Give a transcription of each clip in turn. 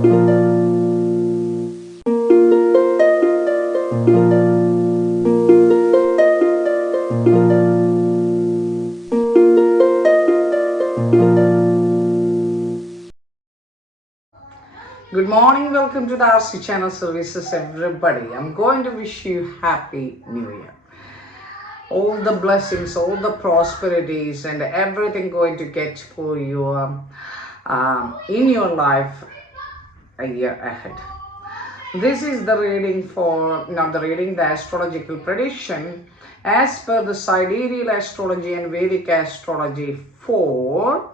Good morning, welcome to the Rasi channel services, everybody. I'm going to wish you happy new year. All the blessings, all the prosperities, and everything going to get for you in your life a year ahead. This is the reading for, the astrological prediction as per the sidereal astrology and Vedic astrology for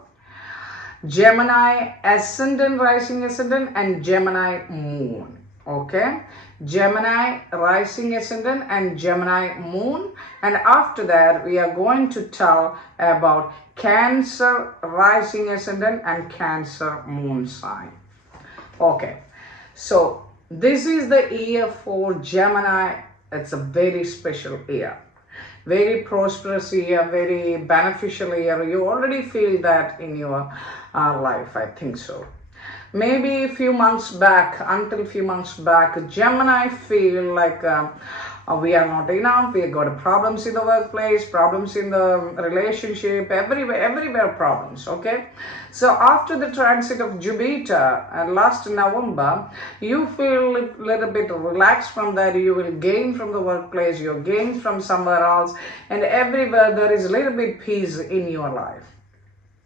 Gemini ascendant, rising ascendant, and Gemini moon. Okay, Gemini rising ascendant and Gemini moon, and after that we are going to tell about Cancer rising ascendant and Cancer moon sign. Okay, so this is the year for Gemini. It's a very special year, very prosperous year, very beneficial year. You already feel that in your life, I think so. Maybe a few months back, Gemini feel like we are not enough, we got problems in the workplace, problems in the relationship, everywhere problems, okay? So after the transit of Jupiter last November, you feel a little bit relaxed from that. You will gain from the workplace, you gain from somewhere else, and everywhere there is a little bit peace in your life.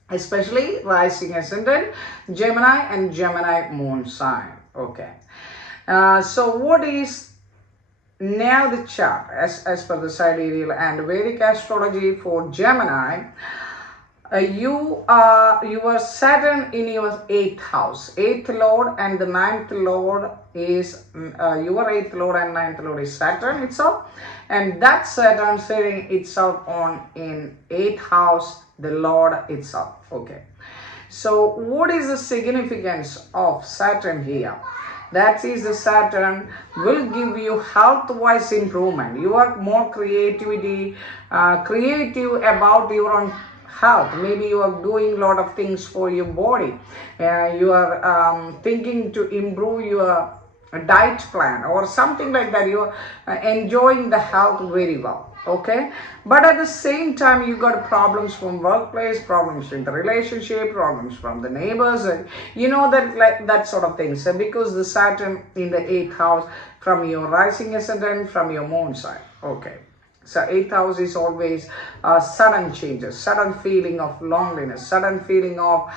Especially rising ascendant, Gemini and Gemini moon sign. Okay. So what is now the chart as per the sidereal and Vedic astrology for Gemini? You are Saturn in your 8th house. 8th lord and the 9th lord is your 8th lord and 9th lord is Saturn itself, and that Saturn setting itself on in 8th house, the lord itself. Okay, so what is the significance of Saturn here? That is, the Saturn will give you health-wise improvement. You are more creative about your own health. Maybe you are doing a lot of things for your body. You are thinking to improve your diet plan or something like that. You are enjoying the health very well. Okay, but at the same time you got problems from workplace, problems in the relationship, problems from the neighbors, and that sort of things. So because the Saturn in the 8th house from your rising ascendant, from your moon side. Okay, so 8th house is always sudden changes, sudden feeling of loneliness, sudden feeling of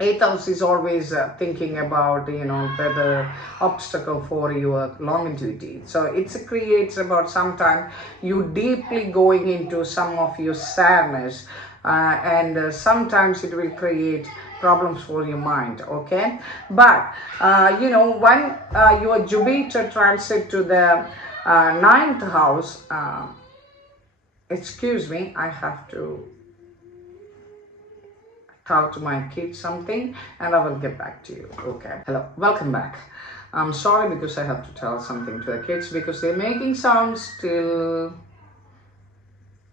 8th house is always thinking about, the obstacle for your longevity. So it creates about sometimes you deeply going into some of your sadness, and sometimes it will create problems for your mind. Okay, but when your Jupiter transit to the 9th house, excuse me, I have to talk to my kids something and I will get back to you. Okay, hello, welcome back. I'm sorry because I have to tell something to the kids because they're making sounds till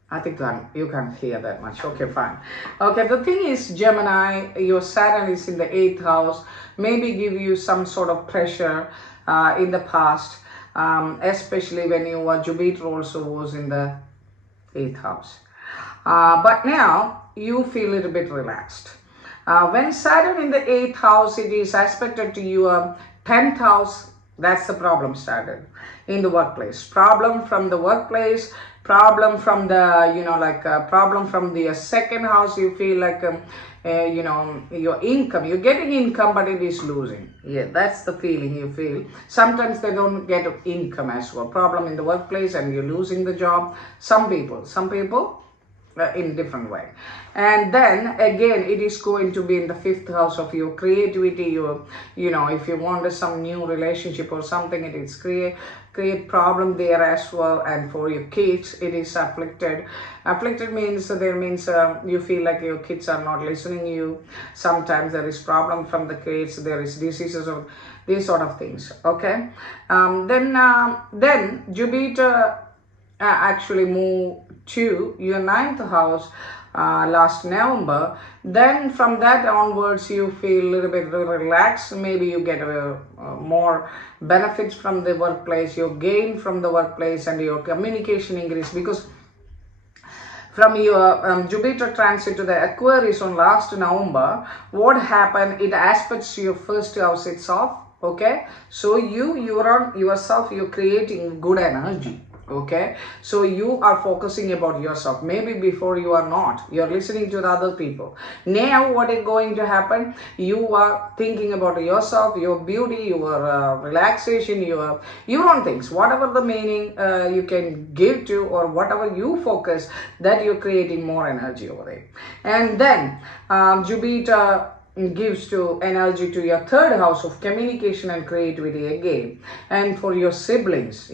I think you can't hear that much. Okay, fine. Okay, the thing is, Gemini, your Saturn is in the 8th house, maybe give you some sort of pressure in the past, especially when your Jupiter also was in the 8th house. But now you feel a little bit relaxed. When Saturn in the 8th house, it is aspected to your 10th house. That's the problem started in the workplace. Problem from the workplace, problem from the, problem from the second house. You feel like, your income, you're getting income, but it is losing. Yeah, that's the feeling you feel. Sometimes they don't get income as well. Problem in the workplace and you're losing the job. Some people in different way. And then again, it is going to be in the 5th house of your creativity. If you want some new relationship or something, it is create problem there as well. And for your kids, it is afflicted. Afflicted means you feel like your kids are not listening to you. Sometimes there is problem from the kids, there is diseases or these sort of things. Okay, then Jupiter actually move to your 9th house last November. Then from that onwards you feel a little bit relaxed. Maybe you get more benefits from the workplace, you gain from the workplace, and your communication increase, because from your Jupiter transit to the Aquarius on last November, what happened, it aspects your first house itself. Okay, so you are yourself, you're creating good energy. Okay, so you are focusing about yourself. Maybe before you are not, you're listening to the other people. Now what is going to happen, you are thinking about yourself, your beauty, your relaxation, your own things, whatever the meaning you can give to, or whatever you focus, that you're creating more energy over there. And then Jupiter gives to energy to your third house of communication and creativity again, and for your siblings,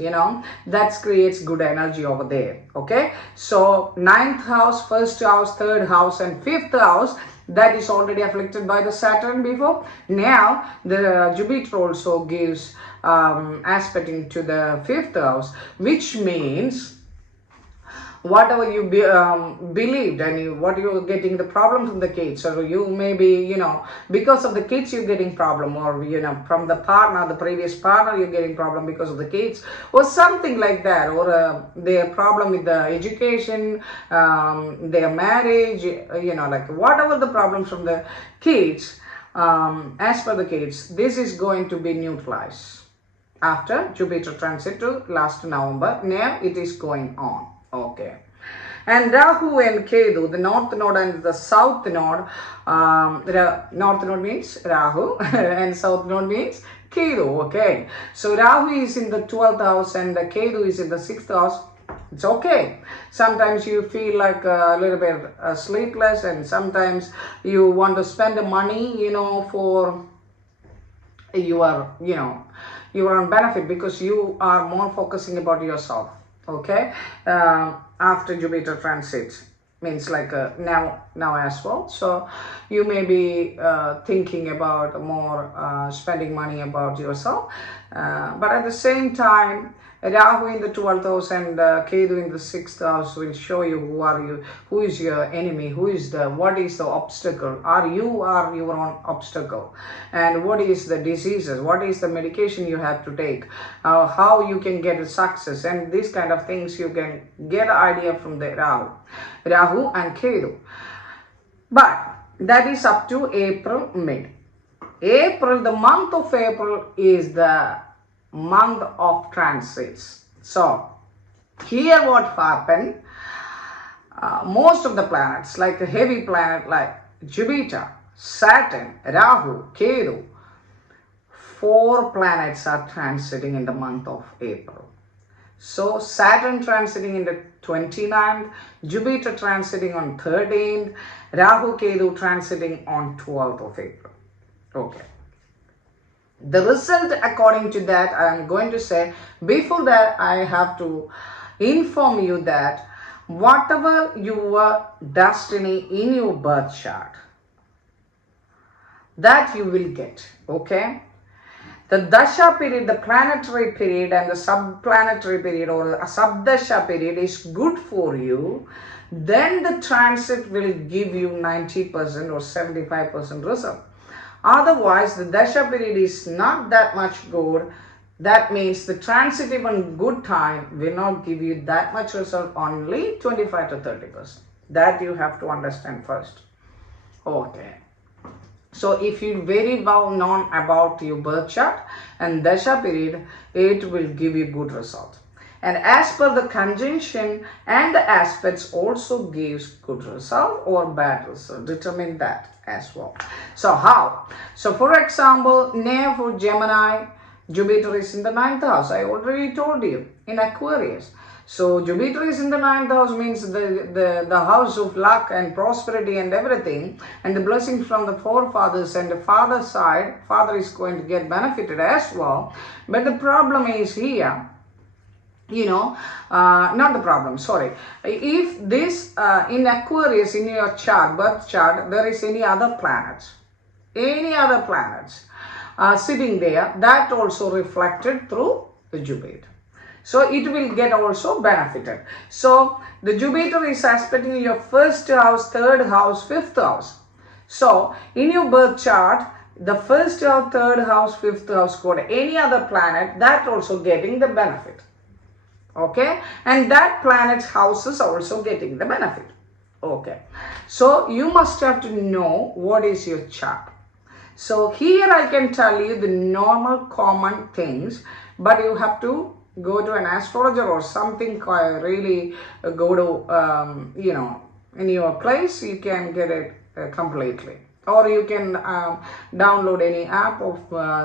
that creates good energy over there. Okay, so ninth house, first house, third house, and fifth house, that is already afflicted by the Saturn before. Now the Jupiter also gives aspect into the fifth house, which means whatever you believed, and what you're getting the problem from the kids, or you maybe because of the kids you're getting problem, or from the partner, the previous partner, you're getting problem because of the kids, or something like that, or their problem with the education, their marriage, like whatever the problems from the kids, as per the kids, this is going to be neutralized after Jupiter transit to last November. Now it is going on. Okay, and Rahu and Ketu, the north node and the south node, north node means Rahu and south node means Ketu. Okay, so Rahu is in the 12th house and the Ketu is in the 6th house. It's okay. Sometimes you feel like a little bit sleepless, and sometimes you want to spend the money, for your, your own benefit, because you are more focusing about yourself. Okay, after Jupiter transit, means like now as well. So you may be thinking about more spending money about yourself, but at the same time, Rahu in the 12th house and Ketu in the 6th house will show you who is your enemy, what is the obstacle, are your own obstacle, and what is the diseases, what is the medication you have to take, how you can get a success, and these kind of things you can get an idea from the Rahu and Ketu. But that is up to April mid. The month of April is the month of transits. So here what happened, most of the planets, like a heavy planet like Jupiter, Saturn, Rahu, Ketu, 4 planets are transiting in the month of April. So Saturn transiting in the 29th, Jupiter transiting on 13th, Rahu, Ketu transiting on 12th of April. Okay. The result according to that, I am going to say, before that I have to inform you that whatever your destiny in your birth chart, that you will get. Okay, the dasha period, the planetary period, and the subplanetary period, or a subdasha period, is good for you. Then the transit will give you 90% or 75% result. Otherwise, the dasha period is not that much good. That means the transit even good time will not give you that much result, only 25 to 30%. That you have to understand first. Okay. So if you very well known about your birth chart and dasha period, it will give you good result. And as per the conjunction and the aspects also gives good result or bad result. Determine that as well. So how? So for example, now for Gemini, Jupiter is in the 9th house. I already told you, in Aquarius. So Jupiter is in the 9th house, means the house of luck and prosperity and everything, and the blessings from the forefathers, and the father's side, father is going to get benefited as well. But the problem is here, not the problem, sorry. If this in Aquarius in your chart, birth chart, there is any other planets sitting there, that also reflected through the Jupiter. So it will get also benefited. So the Jupiter is aspecting your first house, third house, fifth house. So in your birth chart, the first house, third house, fifth house got any other planet, that also getting the benefit. Okay, and that planet's house is also getting the benefit. Okay, so you must have to know what is your chart. So here I can tell you the normal common things, but you have to go to an astrologer or something, really go to in your place. You can get it completely, or you can download any app of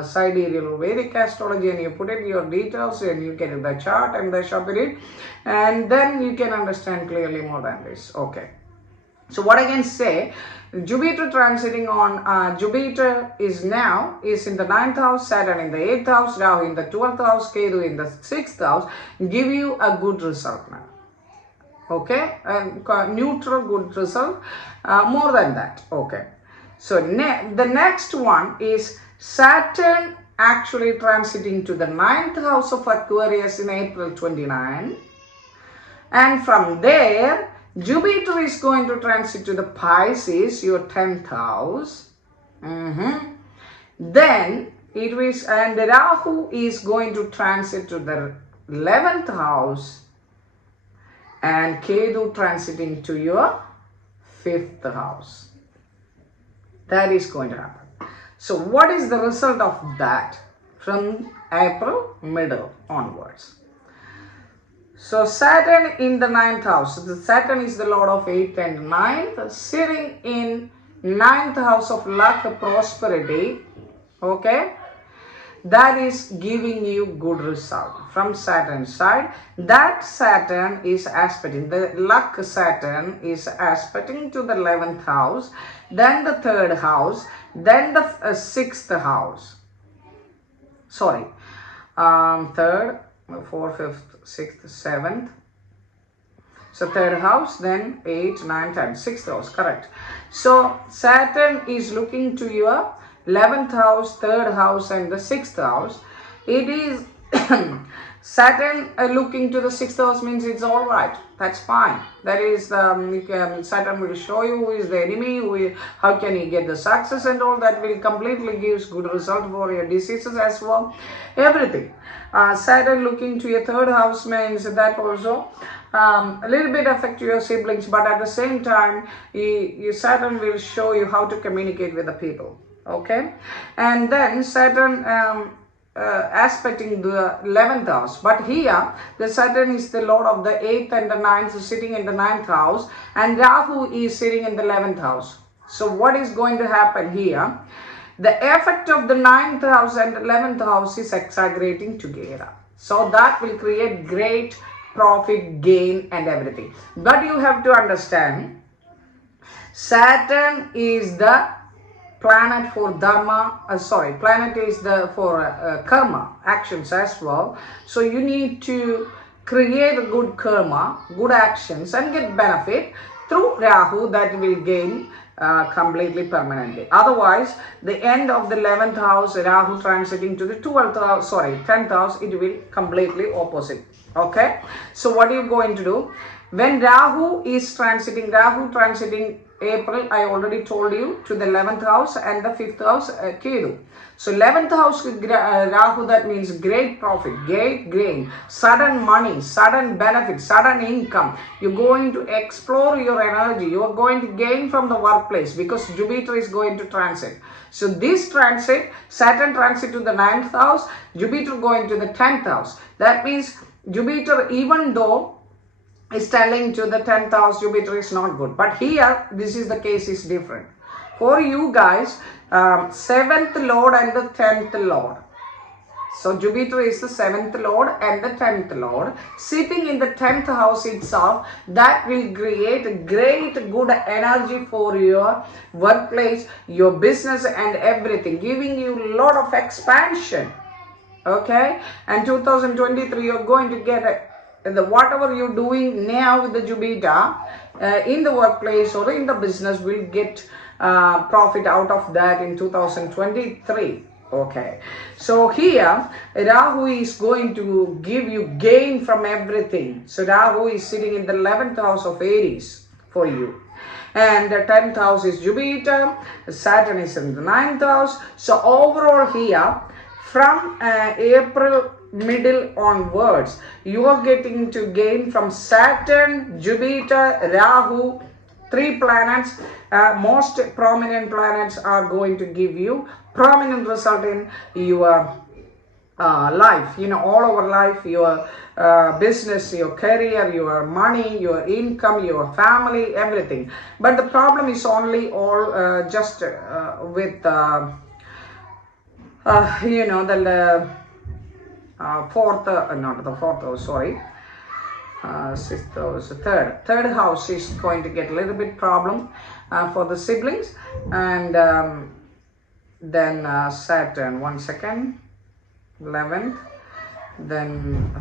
Sidereal Vedic Astrology, and you put in your details and you get the chart and the shuffle, and then you can understand clearly more than this. Okay, so what I can say, Jupiter transiting on Jupiter is in the 9th house, Saturn in the 8th house, Rahu in the 12th house, Ketu in the 6th house, give you a good result now. Okay, neutral good result, more than that. Okay, so the next one is Saturn actually transiting to the 9th house of Aquarius in April 29, and from there Jupiter is going to transit to the Pisces, your 10th house. Then it is, and Rahu is going to transit to the 11th house, and Ketu transiting to your 5th house. That is going to happen. So what is the result of that from April middle onwards? So Saturn in the 9th house. The Saturn is the lord of 8th and 9th, sitting in 9th house of luck, prosperity. Okay, that is giving you good result from Saturn's side. That Saturn is aspecting, the luck Saturn is aspecting to the 11th house, then the 3rd house, then the 6th house. Sorry, 3rd, 4th, 5th, 6th, 7th. So 3rd house, then 8th, 9th and 6th house, correct. So Saturn is looking to your 11th house, 3rd house and the 6th house. It is Saturn looking to the 6th house means it's all right. That's fine. That is, Saturn will show you who is the enemy, how can you get the success, and all that will completely gives good result for your diseases as well. Everything. Saturn looking to your 3rd house means that also a little bit affect your siblings, but at the same time, Saturn will show you how to communicate with the people. Okay, and then Saturn aspecting the 11th house, but here the Saturn is the lord of the 8th and the 9th, sitting in the 9th house, and Rahu is sitting in the 11th house. So what is going to happen here? The effect of the 9th house and 11th house is exaggerating together, so that will create great profit gain and everything. But you have to understand, Saturn is the planet for dharma, planet is the for karma, actions as well. So you need to create a good karma, good actions, and get benefit through Rahu, that will gain completely permanently. Otherwise, the end of the 11th house, Rahu transiting to the 10th house, it will completely opposite. Okay, so what are you going to do? When Rahu transiting April, I already told you, to the 11th house and the 5th house, Ketu. So 11th house Rahu, that means great profit, great gain, sudden money, sudden benefit, sudden income. You're going to explore your energy. You are going to gain from the workplace because Jupiter is going to transit. So this transit, Saturn transit to the 9th house, Jupiter going to the 10th house. That means Jupiter, even though is telling to the 10th house, Jupiter is not good. But here, this is the case is different. For you guys, 7th Lord and the 10th Lord. So Jupiter is the 7th Lord and the 10th Lord. Sitting in the 10th house itself, that will create a great good energy for your workplace, your business and everything, giving you a lot of expansion. Okay? And 2023, you're going to get whatever you're doing now with the Jupiter in the workplace or in the business will get profit out of that in 2023. Okay, so here Rahu is going to give you gain from everything. So Rahu is sitting in the 11th house of Aries for you, and the 10th house is Jupiter, Saturn is in the 9th house. So overall here, from April middle onwards, you are getting to gain from Saturn, Jupiter, Rahu. Three planets, most prominent planets, are going to give you prominent result in your life, all over life, your business, your career, your money, your income, your family, everything. But the problem is only all just with the sixth house, third house is going to get a little bit problem for the siblings, and then Saturn, 1 second, 11th, then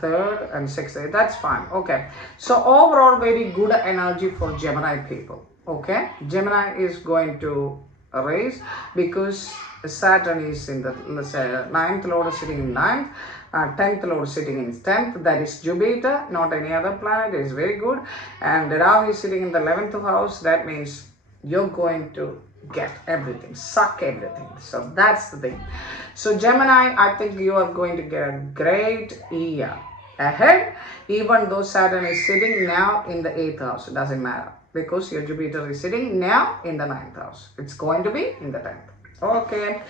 third and sixth. That's fine. Okay, so overall very good energy for Gemini people. Okay, Gemini is going to raise because Saturn is in the, let's say, 9th lord is sitting in 9th, 10th lord sitting in 10th, that is Jupiter, not any other planet. It is very good. And Rahu is sitting in the 11th house. That means you're going to get everything, suck everything. So that's the thing. So Gemini, I think you are going to get a great year ahead, even though Saturn is sitting now in the 8th house. It doesn't matter because your Jupiter is sitting now in the 9th house. It's going to be in the 10th. Okay,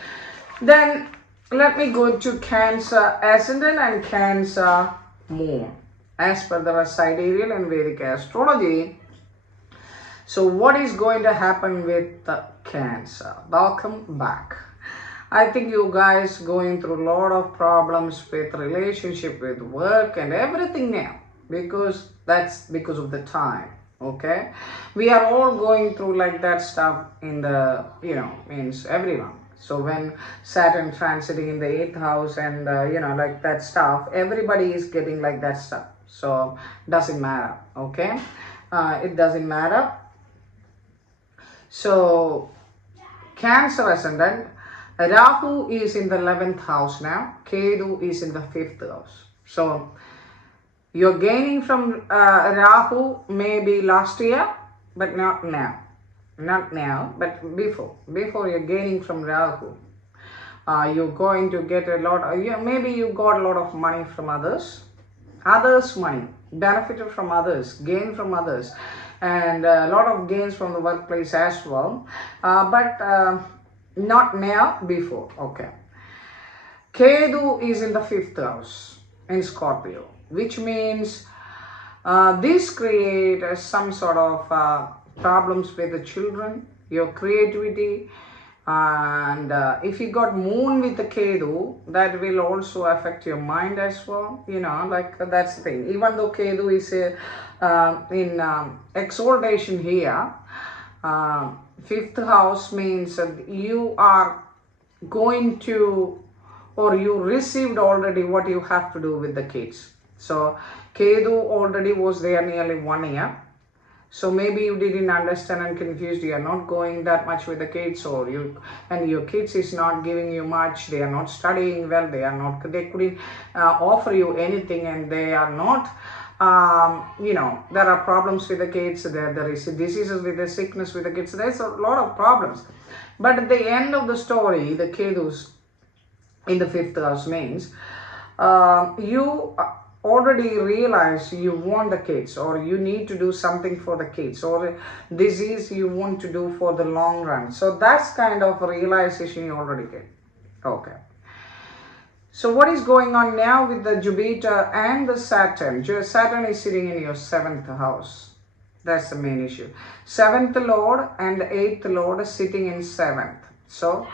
then let me go to Cancer ascendant and Cancer moon as per the sidereal and Vedic astrology. So what is going to happen with the Cancer? Welcome back. I think you guys going through a lot of problems with relationship, with work and everything now, because that's because of the time. Okay, we are all going through like that stuff in the, means everyone. So when Saturn transiting in the 8th house and like that stuff, everybody is getting like that stuff. So doesn't matter. Okay, it doesn't matter. So Cancer ascendant, Rahu is in the 11th house now, Ketu is in the 5th house. So you're gaining from Rahu maybe last year, but not now. Not now, but before you're gaining from Rahu. You're going to get a lot, maybe you got a lot of money from others money, benefited from others, gain from others, and a lot of gains from the workplace as well, but not now, before. Okay, Ketu is in the 5th house in Scorpio, which means this creates some sort of problems with the children, your creativity, and if you got moon with the Ketu, that will also affect your mind as well. Like that's the thing. Even though Ketu is in exaltation here, 5th house means you are going to, or you received already what you have to do with the kids. So Ketu already was there nearly 1 year. So maybe you didn't understand and confused. You are not going that much with the kids, or your kids is not giving you much. They are not studying well. They couldn't offer you anything, and they are not. There are problems with the kids. There is diseases with the sickness with the kids. There's a lot of problems. But at the end of the story, the Ketus in the 5th house means you already realize you want the kids, or you need to do something for the kids, or this is you want to do for the long run. So that's kind of a realization you already get. Okay, so what is going on now with the Jupiter and the Saturn? Saturn is sitting in your 7th house. That's the main issue. 7th lord and 8th lord is sitting in 7th. So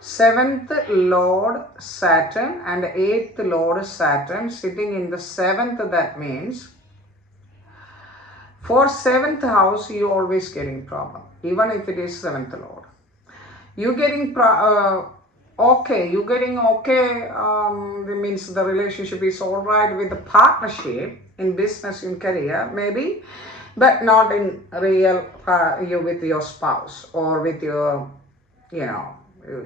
7th lord Saturn and 8th lord Saturn sitting in the 7th. That means for 7th house you always getting problem, even if it is 7th lord. You getting okay, you getting okay. That means the relationship is all right with the partnership in business, in career maybe, but not in real you with your spouse or with your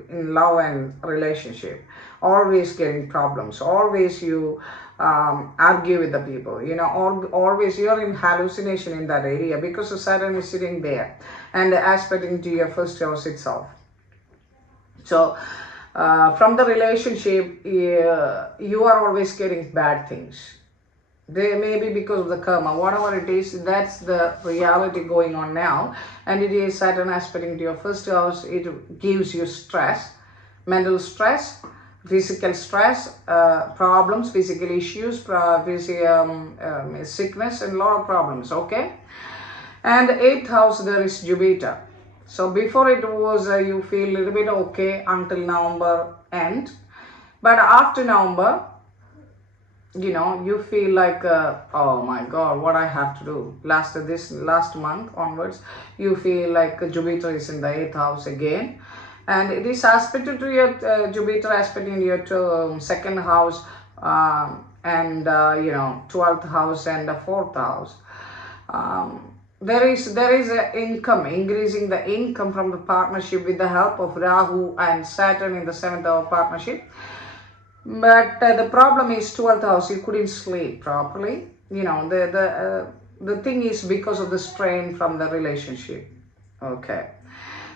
in love and relationship. Always getting problems. Always you argue with the people. You know, always you're in hallucination in that area because the Saturn is sitting there and aspecting to your first house itself. So from the relationship, you are always getting bad things. They may be because of the karma, whatever it is, that's the reality going on now. And it is Saturn aspecting to your first house. It gives you stress, mental stress, physical stress, problems, physical issues, sickness, and a lot of problems, okay? And the 8th house, there is Jupiter. So before it was, you feel a little bit okay until November end. But after November, you know, you feel like, oh my God, what I have to do. Last month onwards, you feel like Jupiter is in the 8th house again. And it is aspected to your Jupiter aspect in your 2nd house and, 12th house and the 4th house. There is a income, increasing the income from the partnership with the help of Rahu and Saturn in the 7th house partnership. But the problem is 12th house, you couldn't sleep properly. You know, the thing is because of the strain from the relationship. Okay.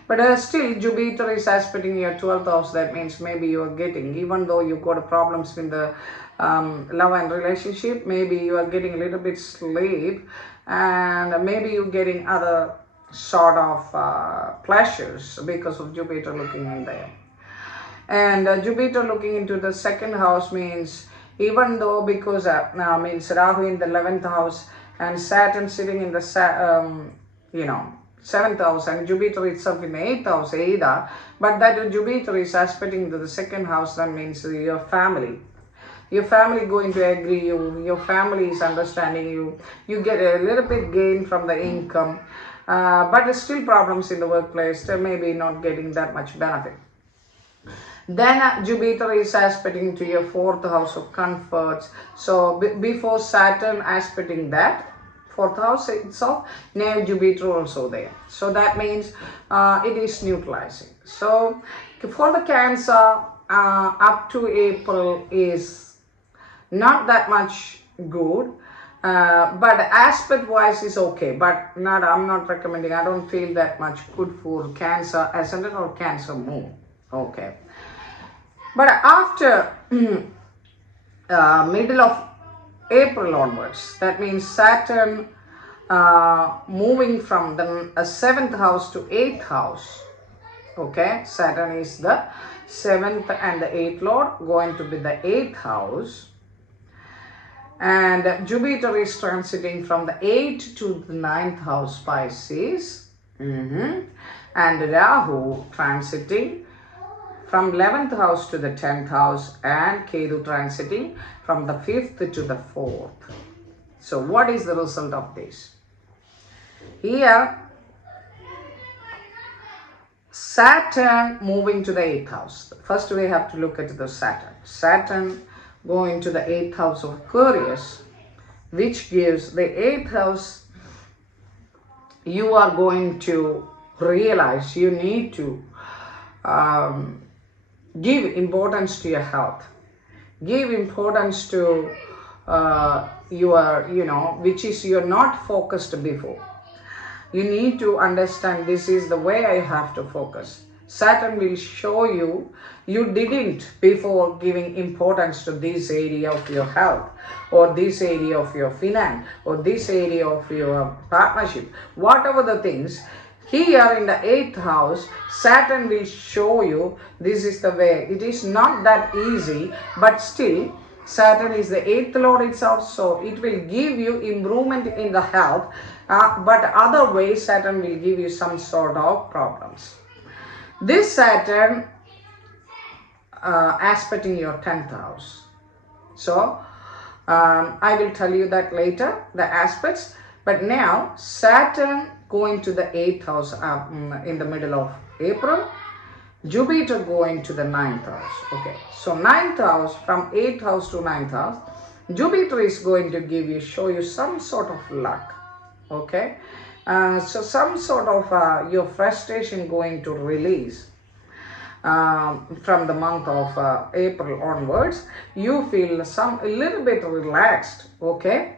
But still, Jupiter is aspecting your 12th house. That means maybe you are getting, even though you got problems in the love and relationship, maybe you are getting a little bit sleep, and maybe you're getting other sort of pleasures because of Jupiter looking in there. And Jupiter looking into the 2nd house means, even though because means Rahu in the 11th house and Saturn sitting in the 7th house and Jupiter itself in the 8th house either, but that Jupiter is aspecting to the 2nd house. That means your family. Your family going to agree you, your family is understanding you, you get a little bit gain from the income, but there's still problems in the workplace, they may be not getting that much benefit. Then Jupiter is aspecting to your 4th house of comforts. So before Saturn aspecting that 4th house itself, now Jupiter also there. So that means it is neutralizing. So for the Cancer, up to April is not that much good. But aspect wise is okay, but I'm not recommending. I don't feel that much good for Cancer ascendant or Cancer moon. Okay. But after middle of April onwards, that means Saturn moving from the 7th house to 8th house. Okay, Saturn is the 7th and the 8th lord, going to be the 8th house. And Jupiter is transiting from the 8th to the 9th house Pisces. And Rahu transiting from 11th house to the 10th house, and Ketu transiting from the 5th to the 4th. So what is the result of this? Here, Saturn moving to the 8th house. First we have to look at the Saturn. Saturn going to the 8th house of Aquarius, which gives the 8th house, you are going to realize you need to give importance to your health. Give importance to your, which is you're not focused before. You need to understand this is the way I have to focus. Saturn will show you, you didn't before giving importance to this area of your health, or this area of your finance, or this area of your partnership, whatever the things. Here in the 8th house, Saturn will show you this is the way. It is not that easy, but still Saturn is the 8th lord itself, so it will give you improvement in the health, but other ways Saturn will give you some sort of problems. This Saturn aspecting your 10th house. So I will tell you that later, the aspects. But now Saturn going to the 8th house in the middle of April. Jupiter going to the 9th house. Okay, so 9th house, from 8th house to 9th house, Jupiter is going to show you some sort of luck. Okay, so some sort of your frustration going to release. from the month of April onwards, you feel a little bit relaxed, okay?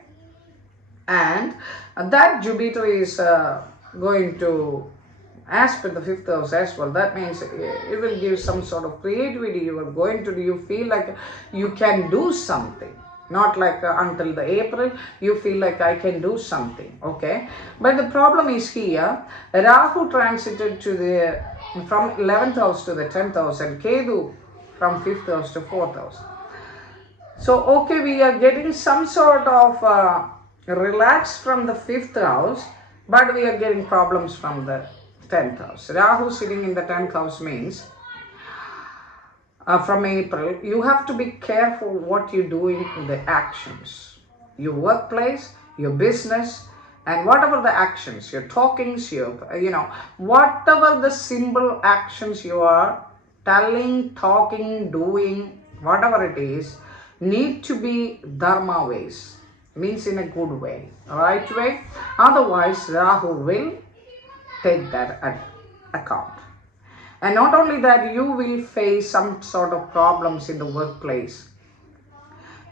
And that Jupiter is going to aspect the fifth house as well. That means it will give some sort of creativity. You feel like you can do something. Not like until the April, you feel like I can do something, okay? But the problem is here, Rahu transited from 11th house to the 10th house, and Ketu from 5th house to 4th house. So, okay, we are getting some sort of relax from the 5th house, but we are getting problems from the 10th house. Rahu sitting in the 10th house means from April, you have to be careful what you're doing in the actions. Your workplace, your business, and whatever the actions, your talkings, whatever the simple actions you are telling, talking, doing, whatever it is, need to be dharma ways. Means in a good way, right way. Otherwise, Rahu will take that account. And not only that, you will face some sort of problems in the workplace.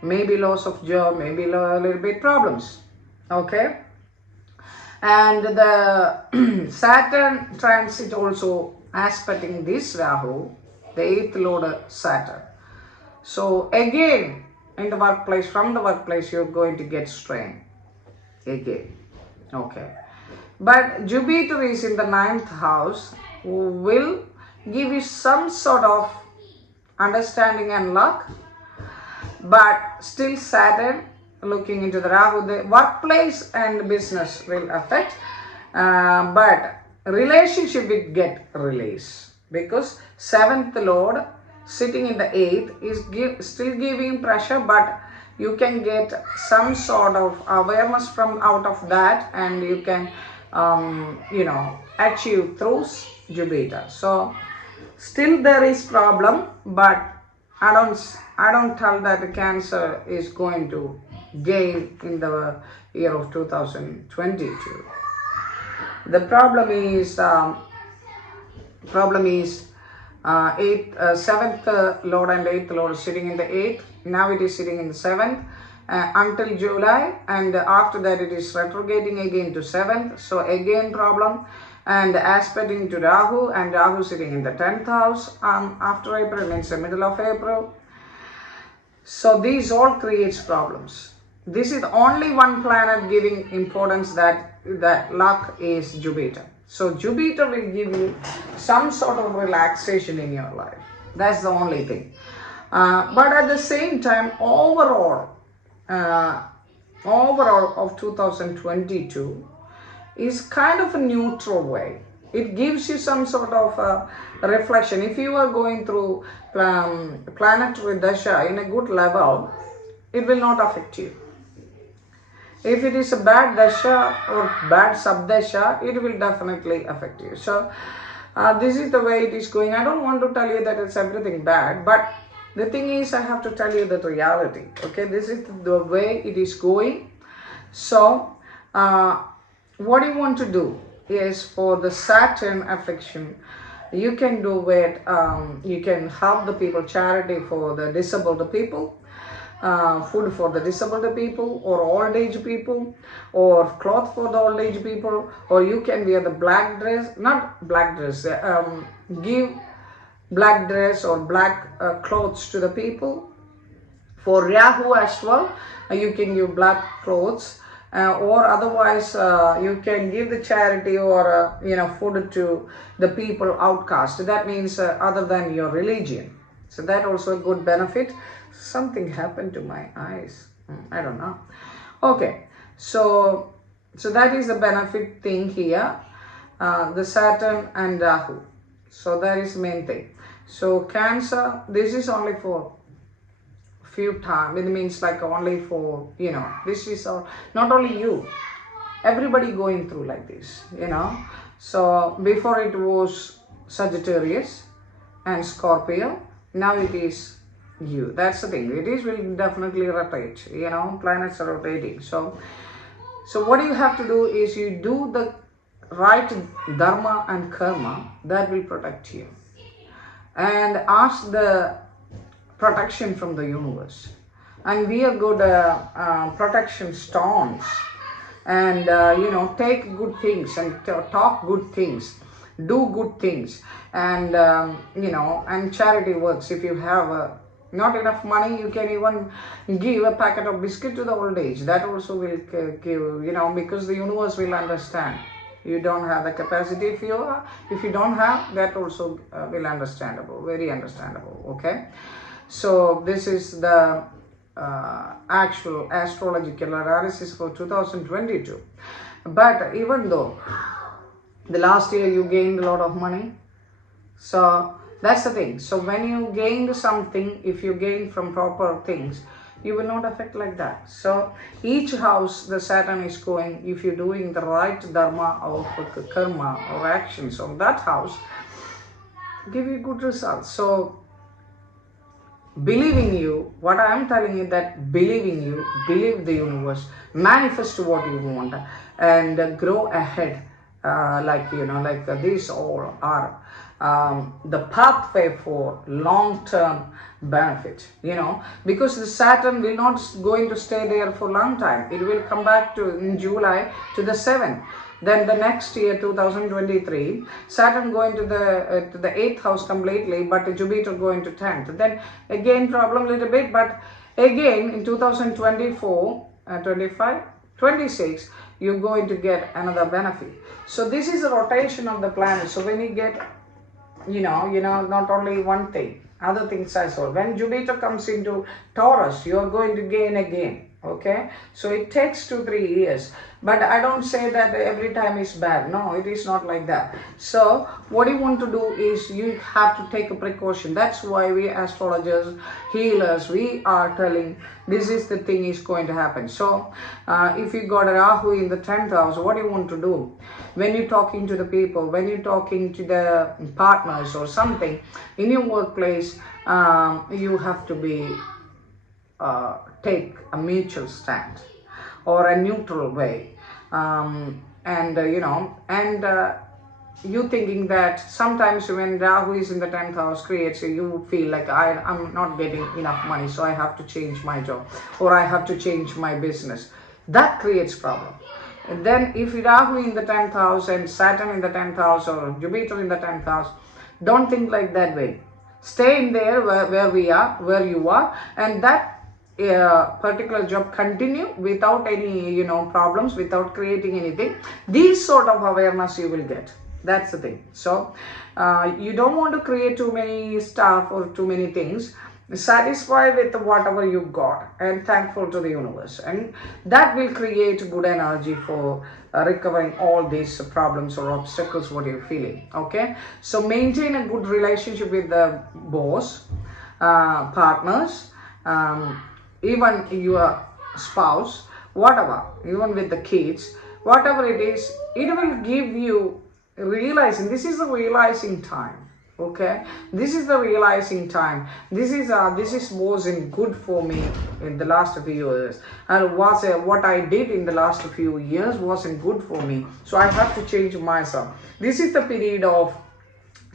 Maybe loss of job, maybe a little bit problems. Okay? And the Saturn transit also aspecting this Rahu, the 8th Lord Saturn. So again, in the workplace, from the workplace, you're going to get strain. Again. Okay. But Jupiter is in the 9th house, who will give you some sort of understanding and luck, but still Saturn looking into the Rahu, the workplace and business will affect, but relationship will get release, because 7th Lord sitting in the 8th is still giving pressure, but you can get some sort of awareness from out of that, and you can achieve through Jupiter. So still there is problem, but I don't tell that the Cancer is going to gain in the year of 2022. The problem is 7th Lord and 8th Lord sitting in the 8th. Now it is sitting in the 7th until July, and after that it is retrograding again to 7th. So again problem, and aspecting to Rahu, and Rahu sitting in the 10th house after April, means the middle of April. So these all creates problems. This is only one planet giving importance, that luck is Jupiter. So Jupiter will give you some sort of relaxation in your life. That's the only thing. But at the same time, overall of 2022 is kind of a neutral way. It gives you some sort of reflection. If you are going through planetary dasha in a good level, it will not affect you. If it is a bad dasha or bad subdasha, it will definitely affect you. So this is the way it is going. I don't want to tell you that it's everything bad, but the thing is, I have to tell you the reality. Okay, this is the way it is going. So what you want to do is, for the Saturn affliction, you can do it. You can help the people, charity for the disabled people, food for the disabled people, or old age people, or cloth for the old age people, or you can wear the black dress, not black dress, give black dress or black clothes to the people. For Rahu as well, you can give black clothes, or otherwise you can give the charity or food to the people outcast. That means other than your religion. So that also a good benefit. Something happened to my eyes. I don't know. Okay, so that is the benefit thing here. The Saturn and Rahu. So that is main thing. So Cancer, this is only for few times. It means like only for, this is not only you, everybody going through like this, So before it was Sagittarius and Scorpio, now it is you. That's the thing. It is will definitely rotate, planets are rotating. So what you have to do is, you do the right dharma and karma, that will protect you. and ask the protection from the universe. And wear good protection stones, and take good things and talk good things, do good things, and and charity works. If you have not enough money, you can even give a packet of biscuit to the old age. That also will give, because the universe will understand. You don't have the capacity. If you don't have, that also will understandable, very understandable. Okay, so this is the actual astrological analysis for 2022. But even though the last year you gained a lot of money, so that's the thing. So when you gained something, if you gain from proper things, you will not affect like that. So each house the Saturn is going, if you're doing the right dharma or karma or actions on that house, give you good results. So believe in you, what I am telling you, that believe in you, believe the universe, manifest what you want, and grow ahead. These all are the pathway for long-term benefit, because the Saturn will not going to stay there for a long time. It will come back to in July to the 7th. Then the next year, 2023, Saturn going to the 8th house completely, but Jupiter going to 10th. Then again problem a little bit, but again in 2024, 25, 26, you're going to get another benefit. So this is a rotation of the planet. So when you get, not only one thing, other things as well. When Jupiter comes into Taurus, you are going to gain again. Okay, so it takes 2-3 years, but I don't say that every time is bad. No, it is not like that. So what you want to do is you have to take a precaution. That's why we astrologers, healers, we are telling this is the thing is going to happen. So if you got a Rahu in the 10th house, what do you want to do? When you're talking to the people, when you're talking to the partners or something in your workplace, you have to be take a mutual stand or a neutral way, you thinking that sometimes when Rahu is in the 10th house creates, you feel like I'm not getting enough money, so I have to change my job or I have to change my business. That creates problem. And then if Rahu in the 10th house and Saturn in the 10th house or Jupiter in the 10th house, don't think like that way. Stay in there where you are, and that particular job continue without any problems, without creating anything. These sort of awareness you will get. That's the thing. So you don't want to create too many stuff or too many things. Satisfied with whatever you got and thankful to the universe, and that will create good energy for recovering all these problems or obstacles what you're feeling. Okay, so maintain a good relationship with the boss, partners, even your spouse, whatever, even with the kids, whatever it is, it will give you realizing. This is the realizing time. Okay, this is the realizing time. This wasn't good for me in the last few years, and what I did in the last few years wasn't good for me, so I have to change myself. This is the period of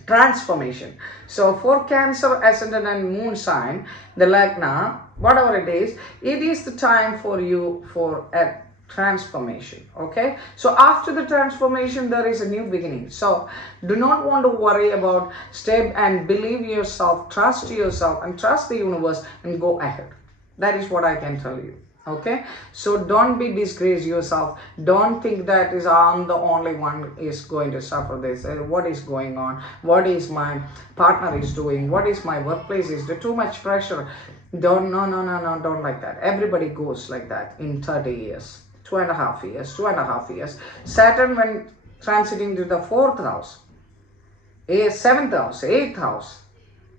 transformation. So for Cancer, ascendant and moon sign, the Lagna, whatever it is the time for you for a transformation. Okay, so after the transformation there is a new beginning. So do not want to worry about, step and believe yourself, trust yourself and trust the universe and go ahead. That is what I can tell you. Okay, so don't be disgrace yourself. Don't think that is I'm the only one is going to suffer this. What is going on? What is my partner is doing? What is my workplace is doing? Too much pressure. Don't like that. Everybody goes like that in 30 years. 2.5 years. Saturn when transiting to the 4th house, 7th house, 8th house,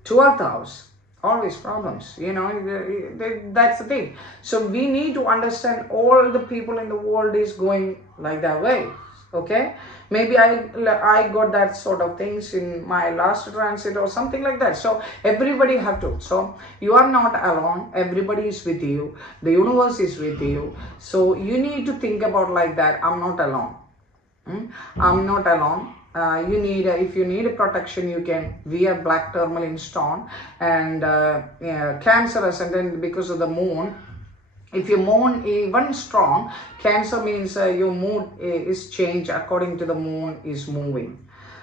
12th house, always problems, that's the thing. So we need to understand all the people in the world is going like that way. Okay, maybe I got that sort of things in my last transit or something like that. So everybody have to. So you are not alone. Everybody is with you. The universe is with you. So you need to think about like that. I'm not alone. I'm not alone. you need if you need a protection, you can wear black tourmaline stone. And Cancer ascendant, because of the moon, if your moon even strong, Cancer means your mood is changed according to the moon is moving.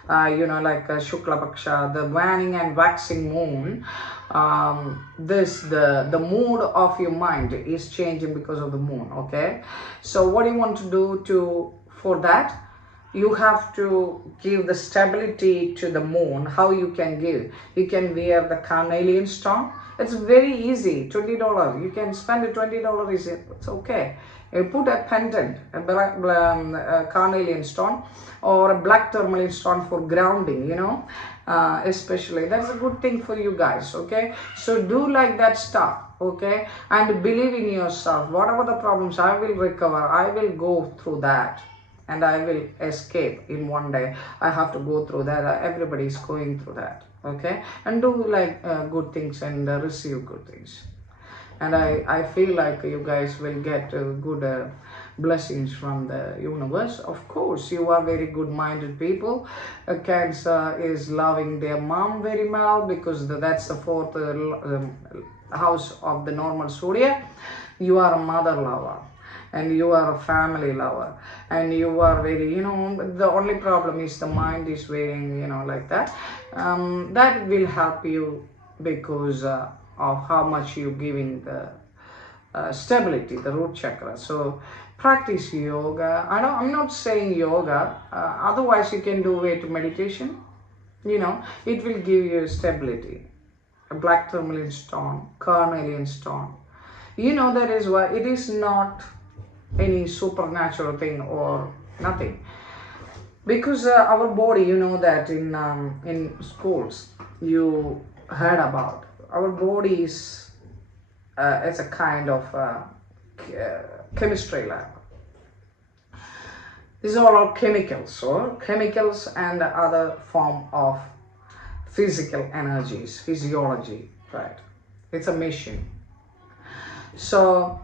Like Shukla Paksha, the waning and waxing moon, the mood of your mind is changing because of the moon. Okay, so what do you want to do for that? You have to give the stability to the moon. How you can give? You can wear the carnelian stone. It's very easy, $20. You can spend $20. It's okay. You put a pendant, a carnelian stone, or a black tourmaline stone for grounding, especially. That's a good thing for you guys, okay? So do like that stuff, okay? And believe in yourself. Whatever the problems, I will recover. I will go through that. And I will escape in one day. I have to go through that. Everybody is going through that, okay? And do like good things and receive good things. And I feel like you guys will get good blessings from the universe. Of course, you are very good-minded people. Cancer is loving their mom very well, because that's the fourth house of the normal zodiac. You are a mother lover. And you are a family lover, and you are very, the only problem is the mind is very, like that. That will help you because of how much you giving the stability, the root chakra. So practice yoga. I'm not saying yoga. Otherwise, you can do it meditation. It will give you stability. A black tourmaline stone, carnelian stone. That is why it is not any supernatural thing or nothing, because our body, that in schools you heard about, our body is it's a kind of chemistry lab. These are all chemicals and other form of physical energies, physiology, right? It's a machine. So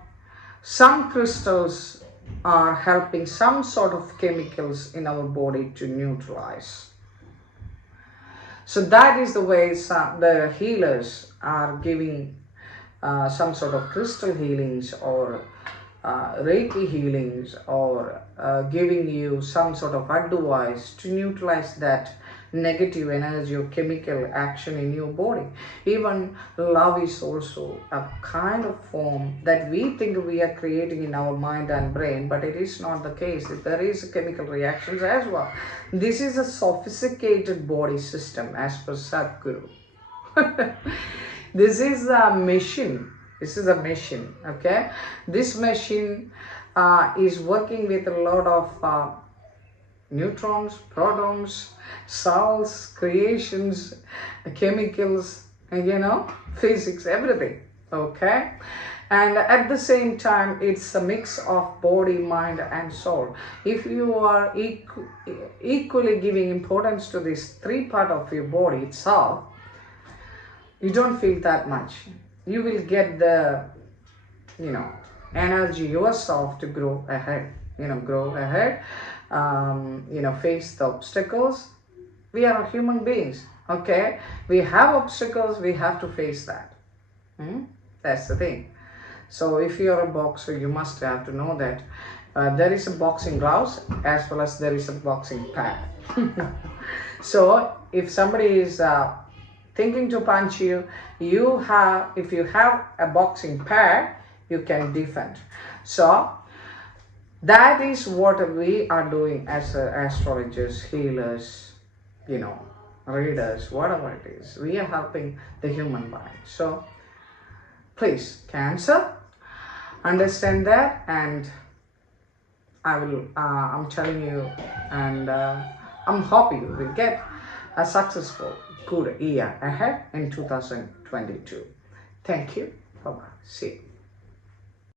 some crystals are helping some sort of chemicals in our body to neutralize. So that is the way the healers are giving some sort of crystal healings or Reiki healings, or giving you some sort of advice to neutralize that negative energy or chemical action in your body. Even love is also a kind of form that we think we are creating in our mind and brain, but it is not the case. There is chemical reactions as well. This is a sophisticated body system as per Sadhguru. This is a machine. Okay? This machine is working with a lot of neutrons, protons, cells, creations, chemicals, physics, everything, okay? And at the same time, it's a mix of body, mind and soul. If you are equally giving importance to this three part of your body itself, you don't feel that much. You will get the, energy yourself to grow ahead, face the obstacles. We are human beings, okay? We have obstacles, we have to face that. That's the thing. So if you are a boxer, you must have to know that there is a boxing gloves as well as there is a boxing pad. So if somebody is thinking to punch you, if you have a boxing pad, you can defend. So that is what we are doing as astrologers, healers, readers, whatever it is. We are helping the human mind. So please, Cancer, understand that, and I'm telling you, and I'm hoping you will get a successful, good year ahead in 2022. Thank you. Bye-bye. See you.